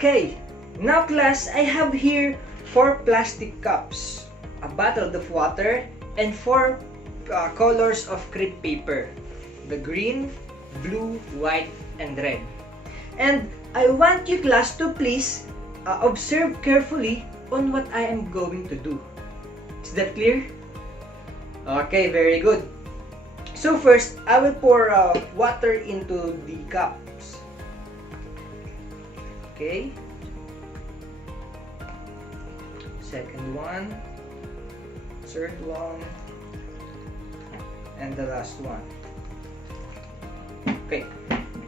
Okay, now class, I have here 4 plastic cups, a bottle of water, and 4 colors of crepe paper. The green, blue, white, and red. And I want you class to please observe carefully on what I am going to do. Is that clear? Okay, very good. So first, I will pour water into the cups. Okay. Second one. Third one. And the last one. Okay.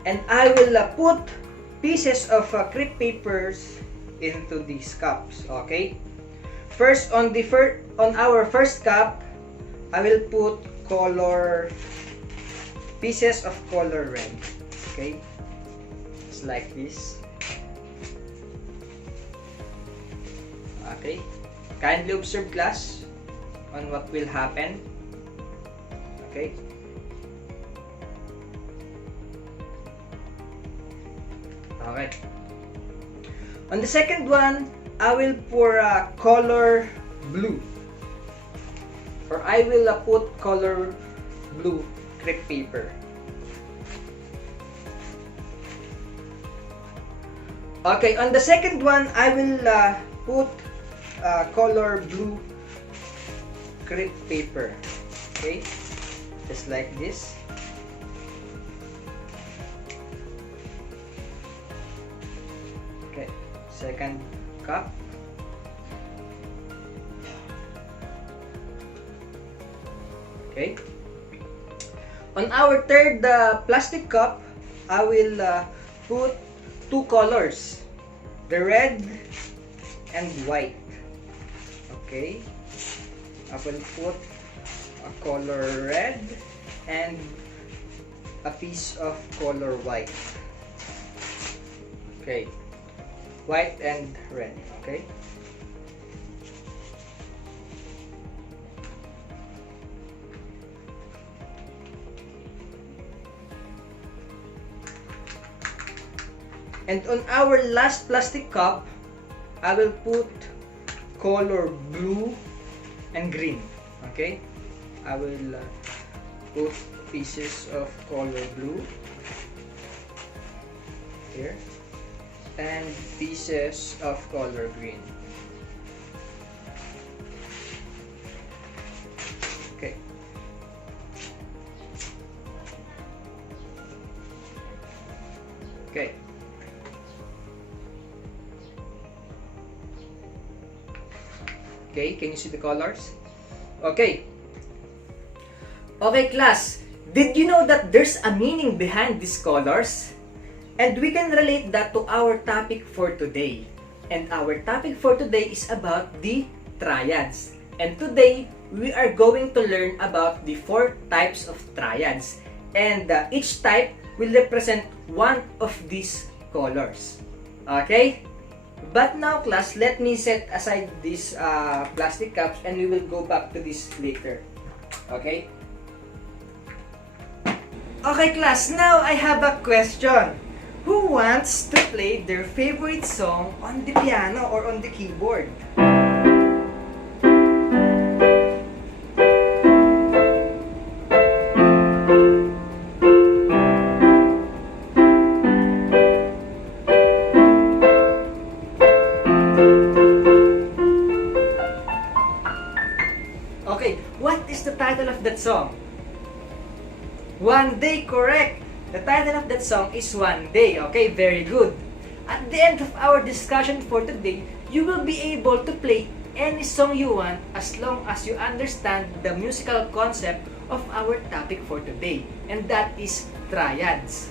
And I will put pieces of crepe papers into these cups. Okay. First, on our first cup, I will put pieces of color red. Okay. It's like this. Okay. Kindly observe class on what will happen. Okay. Okay. On the second one, I will pour color blue. Or I will put color blue crepe paper. Okay, on the second one, I will put color blue crepe paper. Okay, just like this. Okay, second cup. Okay. On our third plastic cup, I will put 2 colors, the red and white. Okay. I will put a color red and a piece of color white. Okay. White and red. Okay. And on our last plastic cup, I will put color blue and green. Okay, I will put pieces of color blue here and pieces of color green. Okay. Okay. Okay, can you see the colors? Okay. Okay, class. Did you know that there's a meaning behind these colors? And we can relate that to our topic for today. And our topic for today is about the triads. And today, we are going to learn about the 4 types of triads. And each type will represent one of these colors. Okay? But now class, let me set aside these plastic cups and we will go back to this later. Okay? Okay class, now I have a question. Who wants to play their favorite song on the piano or on the keyboard? Okay, what is the title of that song? One Day, correct! The title of that song is One Day. Okay, very good. At the end of our discussion for today, you will be able to play any song you want as long as you understand the musical concept of our topic for today. And that is triads.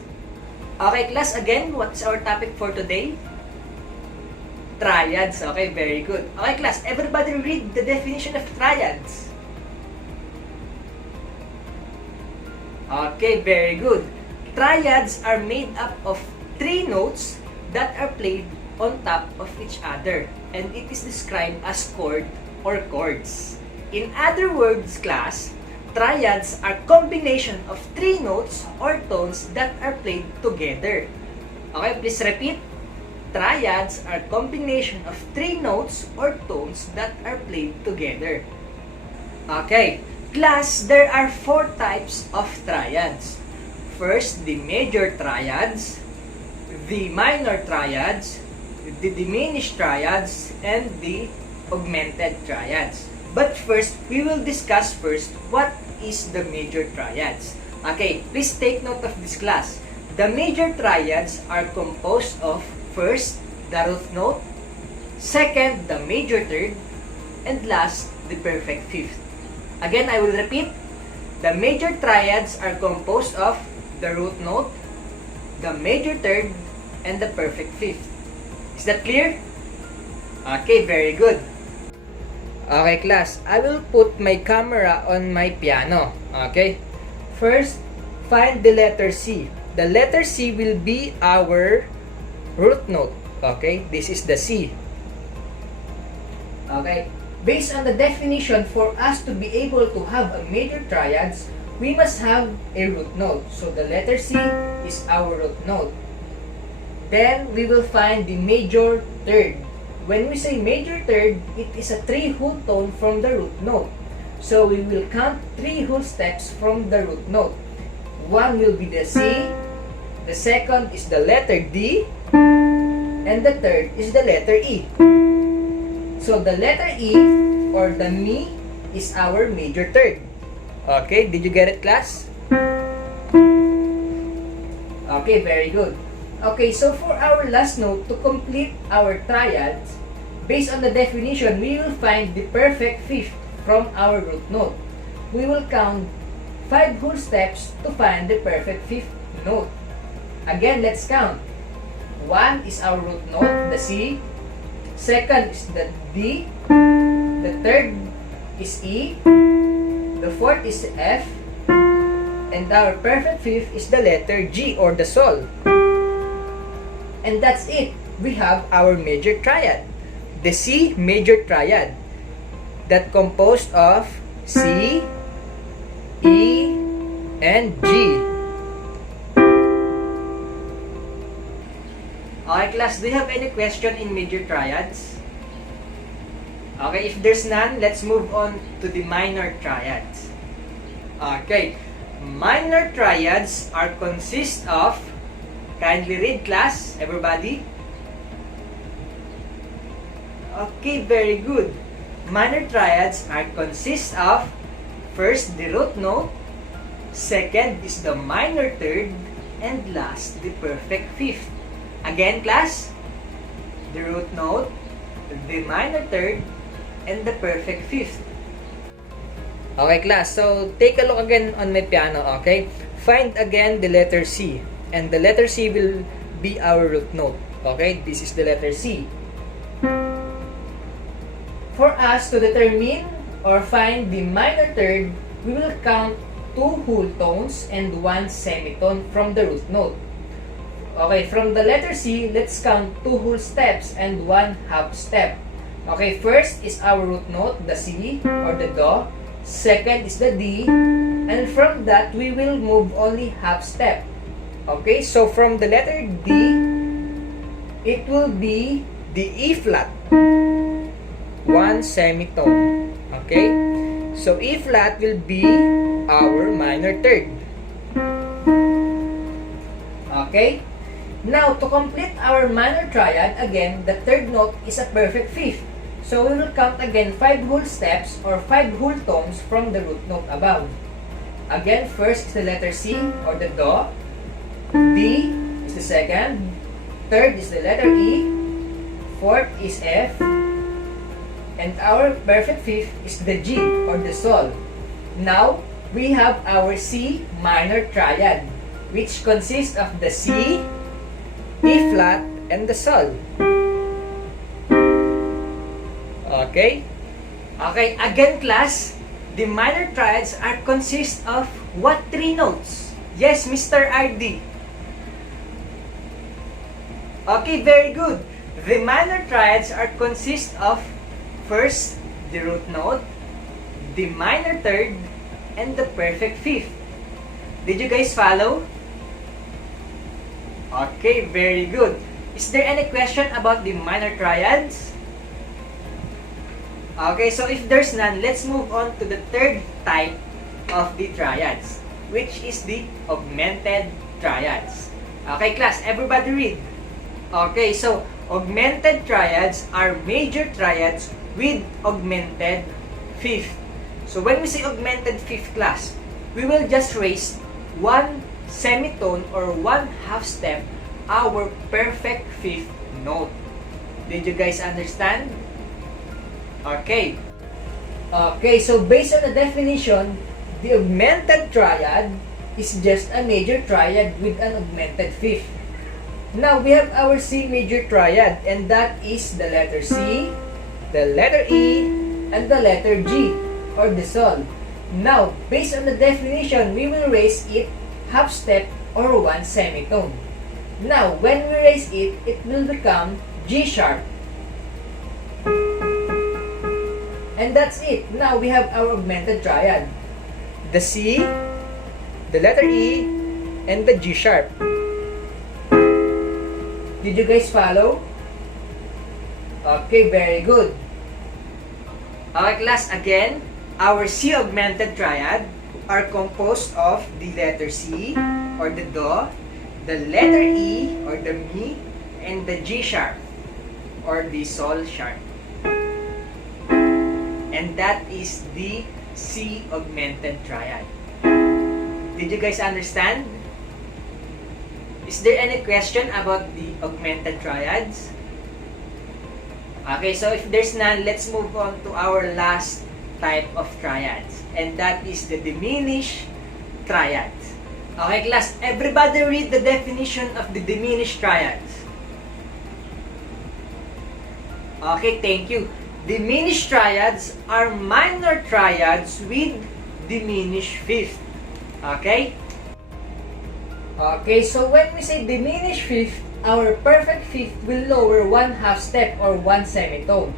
Okay, class, again, what's our topic for today? Triads. Okay, very good. Okay, class, everybody read the definition of triads. Okay, very good. Triads are made up of 3 notes that are played on top of each other, and it is described as chord or chords. In other words, class, triads are combination of 3 notes or tones that are played together. Okay, please repeat. triads are combination of three notes or tones that are played together. Okay, class, there are four types of triads. First, the major triads, the minor triads, the diminished triads, and the augmented triads. But first, we will discuss first what is the major triads. Okay, please take note of this class. The major triads are composed of first, the root note, second, the major third, and last, the perfect fifth. Again, I will repeat. The major triads are composed of the root note, the major third, and the perfect fifth. Is that clear? Okay, very good. Okay, class, I will put my camera on my piano. Okay? First, find the letter C. The letter C will be our root note. Okay? This is the C. Okay? Based on the definition, for us to be able to have a major triads, we must have a root note. So the letter C is our root note. Then we will find the major third. When we say major third, it is a 3 whole tone from the root note. So we will count 3 whole steps from the root note. One will be the C, the second is the letter D, and the third is the letter E. So the letter E or the Mi is our major third. Okay, did you get it, class? Okay, very good. Okay, so for our last note, to complete our triads, based on the definition, we will find the perfect fifth from our root note. We will count 5 whole steps to find the perfect fifth note. Again, let's count. 1 is our root note, the C. Second is the D. The third is E. The fourth is the F. And our perfect fifth is the letter G or the Sol. And that's it. We have our major triad. The C major triad that composed of C, E, and G. Okay, class, do you have any question in major triads? Okay, if there's none, let's move on to the minor triads. Okay, minor triads are consist of, kindly read, class, everybody. Okay, very good. Minor triads are consist of first the root note, second is the minor third, and last the perfect fifth. Again, class, the root note, the minor third, and the perfect fifth. Okay, class, so take a look again on my piano, okay? Find again the letter C, and the letter C will be our root note. Okay, this is the letter C. For us to determine or find the minor third, we will count 2 whole tones and 1 semitone from the root note. Okay, from the letter C, let's count 2 whole steps and 1 half step. Okay, first is our root note, the C or the Do. Second is the D. And from that, we will move only half step. Okay, so from the letter D, it will be the E flat. 1 semitone. Okay? So E flat will be our minor third. Okay? Now, to complete our minor triad, again, the third note is a perfect fifth. So we will count again 5 whole steps or 5 whole tones from the root note above. Again, first is the letter C or the Do. D is the second. Third is the letter E. Fourth is F. And our perfect fifth is the G or the Sol. Now, we have our C minor triad, which consists of the C, E flat, and the Sol. Okay? Okay, again, class, the minor triads are consist of what 3 notes? Yes, Mr. RD. Okay, very good. The minor triads are consist of first, the root note, the minor third, and the perfect fifth. Did you guys follow? Okay, very good. Is there any question about the minor triads? Okay, so if there's none, let's move on to the third type of the triads, which is the augmented triads. Okay, class, everybody read. Okay, so augmented triads are major triads with augmented fifth. So when we say augmented fifth, class, we will just raise one semitone or one half step our perfect fifth note. Did you guys understand? Okay. Okay, so based on the definition, the augmented triad is just a major triad with an augmented fifth. Now, we have our C major triad, and that is the letter C, the letter E, and the letter G, or the sol. Now, based on the definition, we will raise it half step or one semitone. Now, when we raise it, it will become G sharp. And that's it. Now, we have our augmented triad. The C, the letter E, and the G sharp. Did you guys follow? Okay, very good. Okay, class, again, our C augmented triad are composed of the letter C, or the Do, the letter E, or the Mi, and the G sharp, or the Sol sharp. And that is the C augmented triad. Did you guys understand? Is there any question about the augmented triads? Okay, so if there's none, let's move on to our last type of triads, and that is the diminished triad. Okay, class, everybody read the definition of the diminished triads. Okay, thank you. Diminished triads are minor triads with diminished fifth. Okay? Okay, so when we say diminished fifth, our perfect fifth will lower one half step or one semitone.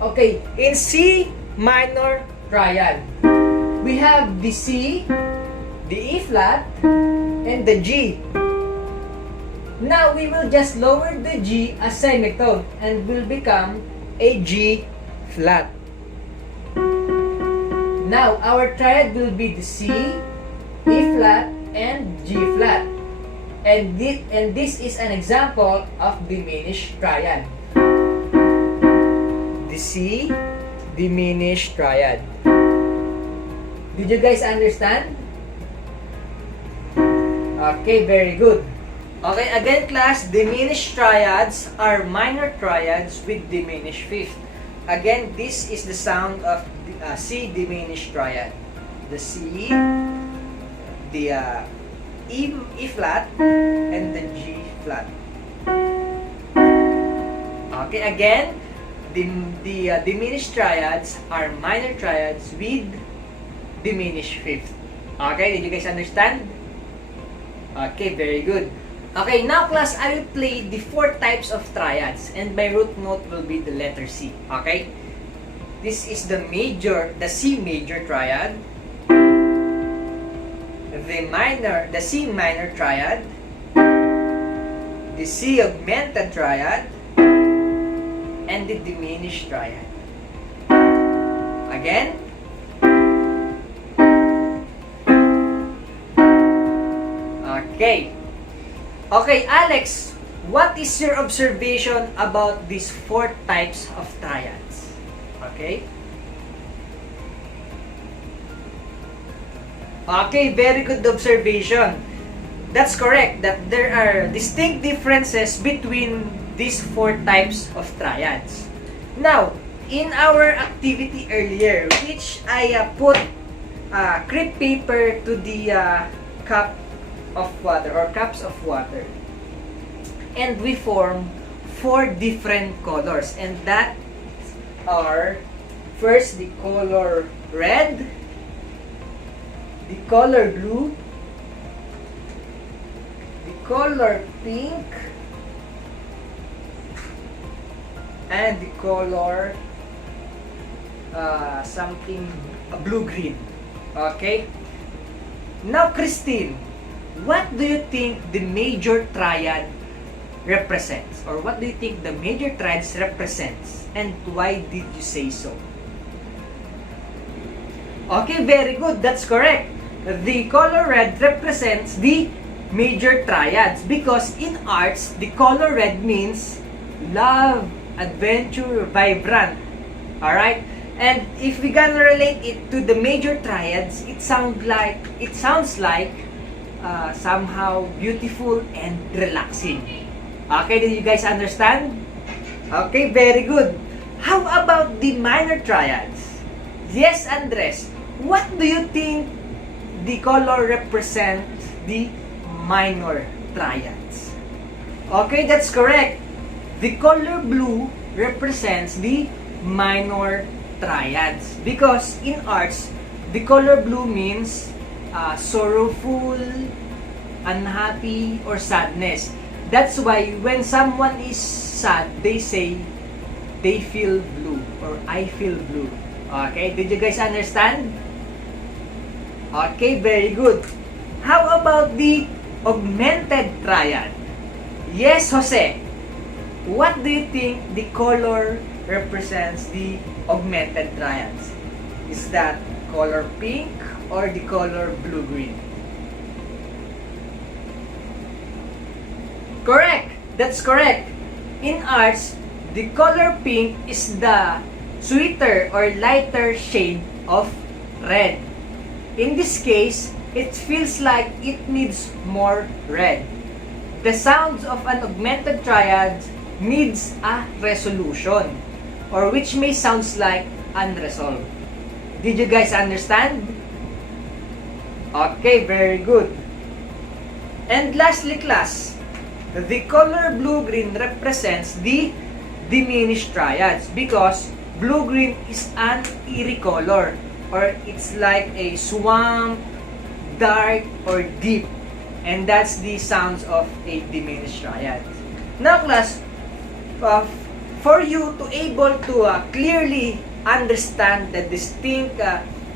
Okay, in C minor triad, we have the C, the E flat, and the G. Now we will just lower the G a semitone and will become a G flat. Now our triad will be the C, E flat, and G flat. And this is an example of diminished triad. The C diminished triad. Did you guys understand? Okay, very good. Okay, again class, diminished triads are minor triads with diminished fifth. Again, this is the sound of C diminished triad. The C, the E flat, and the G flat. Okay, again, the diminished triads are minor triads with diminished fifth. Okay, did you guys understand? Okay, very good. Okay, now class, I will play the 4 types of triads, and my root note will be the letter C. Okay? This is the C major triad, the C minor triad, the C augmented triad, and the diminished triad. Again. Okay. Okay, Alex, what is your observation about these 4 types of triads? Okay? Okay, very good observation. That's correct, that there are distinct differences between these 4 types of triads. Now, in our activity earlier, which I put crepe paper to the cup of water or cups of water, and we form 4 different colors, and that are first the color red, the color blue, the color pink, and the color something blue-green. Okay? Now, Christine, what do you think the major triad represents? Or what do you think the major triads represents? And why did you say so? Okay, very good. That's correct. The color red represents the major triads because in arts, the color red means love, adventure, vibrant. Alright? And if we gonna relate it to the major triads, it sounds like somehow beautiful and relaxing. Okay, did you guys understand? Okay, very good. How about the minor triads? Yes, Andres. What do you think the color represents the minor triads? Okay, that's correct. The color blue represents the minor triads because in arts, the color blue means sorrowful, unhappy, or sadness. That's why when someone is sad, they say they feel blue or I feel blue. Okay, did you guys understand? Okay, very good. How about the augmented triad? Yes, Jose. What do you think the color represents the augmented triads? Is that color pink or the color blue-green? Correct! That's correct. In arts, the color pink is the sweeter or lighter shade of red. In this case, it feels like it needs more red. The sounds of an augmented triad needs a resolution, or which may sounds like unresolved. Did you guys understand? Okay, very good. And lastly, class, the color blue-green represents the diminished triads because blue-green is an eerie color, or it's like a swamp, dark, or deep. And that's the sounds of a diminished triad. Now, class, for you to able to clearly understand the distinct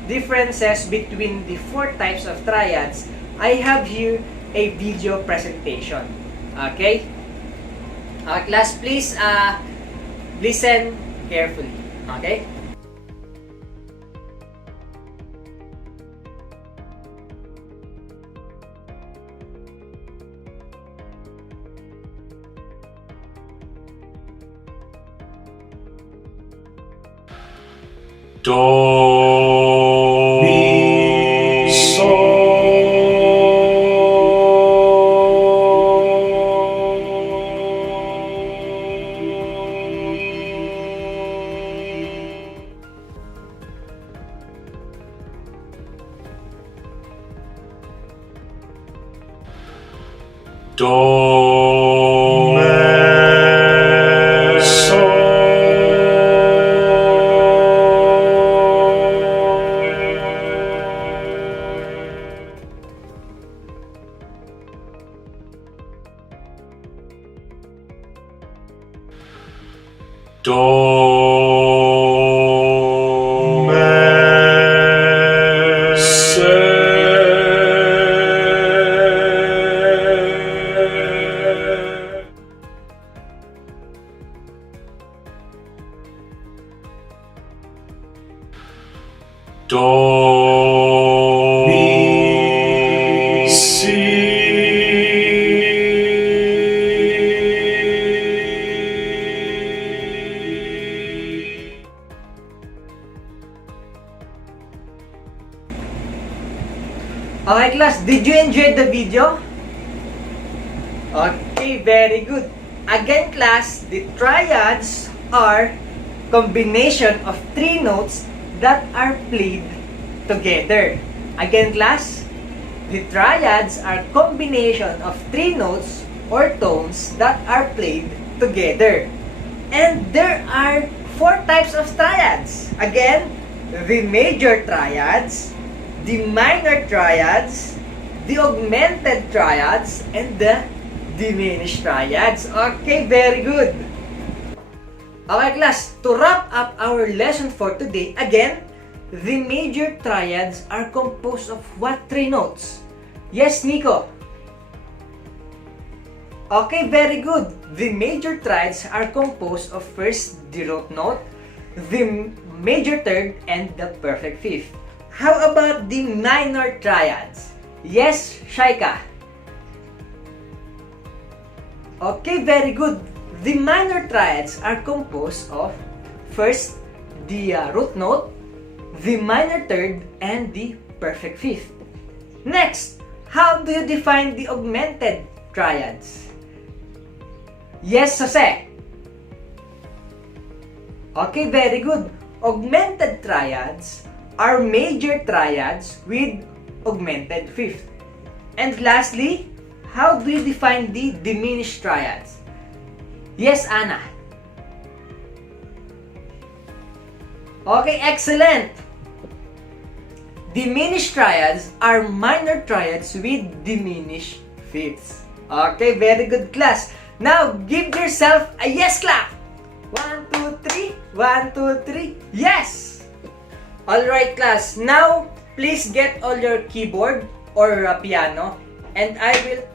differences between the four types of triads, I have here a video presentation. Okay? Class, please listen carefully. Okay? Do, mi, do, me, do, me, do, mi, Okay, class, did you enjoy the video? Okay, very good. Again, class, the triads are combination of three notes that are played together. Again, class, the triads are combination of three notes or tones that are played together. And there are four types of triads. Again, the major triads, the minor triads, the augmented triads, and the diminished triads. Okay, very good. Okay, class, to wrap up our lesson for today, again, the major triads are composed of what three notes? Yes, Nico? Okay, very good. The major triads are composed of first the root note, the major third, and the perfect fifth. How about the minor triads? Yes, Shaika. Okay, very good. The minor triads are composed of first the root note, the minor third, and the perfect fifth. Next, how do you define the augmented triads? Yes, Jose. Okay, very good. Augmented triads are major triads with augmented fifth. And lastly, how do you define the diminished triads? Yes, Anna. Okay, excellent. Diminished triads are minor triads with diminished fifths. Okay, very good, class. Now, give yourself a yes clap. 1, 2, 3. 1, 2, 3. Yes! Alright, class. Now, please get all your keyboard or piano, and I will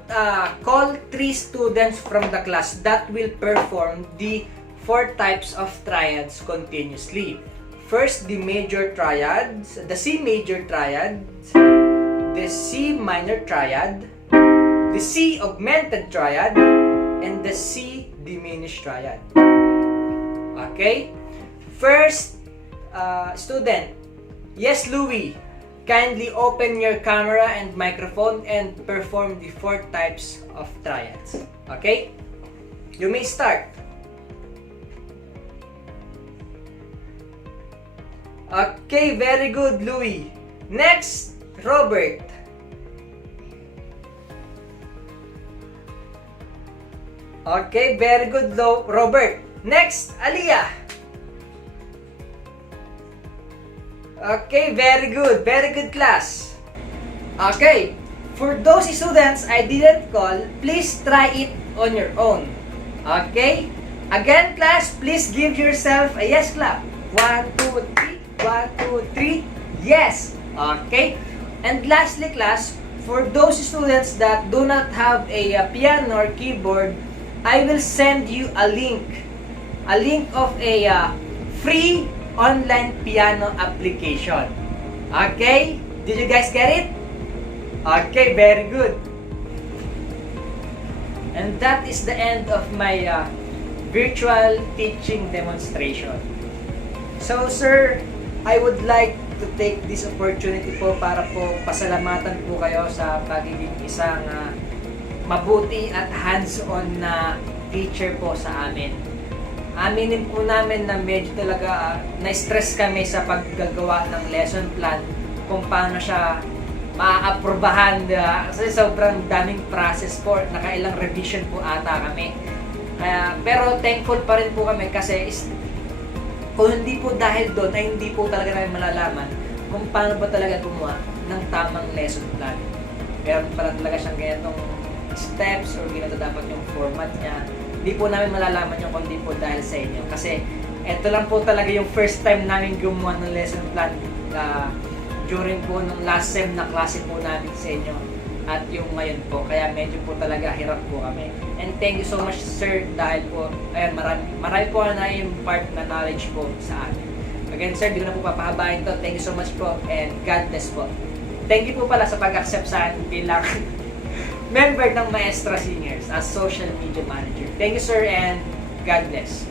call 3 students from the class that will perform the 4 types of triads continuously. First, the major triads, the C major triad, the C minor triad, the C augmented triad, and the C diminished triad. Okay? First, student. Yes, Louie. Kindly open your camera and microphone and perform the 4 types of triads. Okay? You may start. Okay, very good, Louie. Next, Robert. Okay, very good, Robert. Next, Aliyah. Okay, very good. Very good, class. Okay, for those students I didn't call, please try it on your own. Okay? Again, class, please give yourself a yes clap. 1, 2, 3. 1, 2, 3. Yes! Okay? And lastly, class, for those students that do not have a piano or keyboard, I will send you a link of a free online piano application. Okay? Did you guys get it? Okay, very good. And that is the end of my virtual teaching demonstration. So, sir, I would like to take this opportunity po para po pasalamatan po kayo sa pagiging isang mabuti at hands-on na teacher po sa amin. Aminin po namin na medyo talaga na-stress kami sa paggagawa ng lesson plan kung paano siya maaaprobahan kasi sobrang daming process po, nakailang revision po ata kami. Pero thankful pa rin po kami kasi kung hindi po dahil doon ay hindi po talaga namin malalaman kung paano ba talaga gumawa ng tamang lesson plan. Meron pala talaga siyang ganitong steps or ganito dapat yung format niya. Hindi po namin malalaman yung kundi po dahil sa inyo. Kasi ito lang po talaga yung first time namin gumawa ng lesson plan during po nung last sem na klase po namin sa inyo at yung ngayon po. Kaya medyo po talaga hirap po kami. And thank you so much, sir, dahil po ayan, marami po na yung part na knowledge po sa amin. Again, sir, di ko na po papahabain to. Thank you so much po and God bless po. Thank you po pala sa pag-accept sa akin bilang member ng Maestra Singers as social media manager. Thank you, sir, and God bless.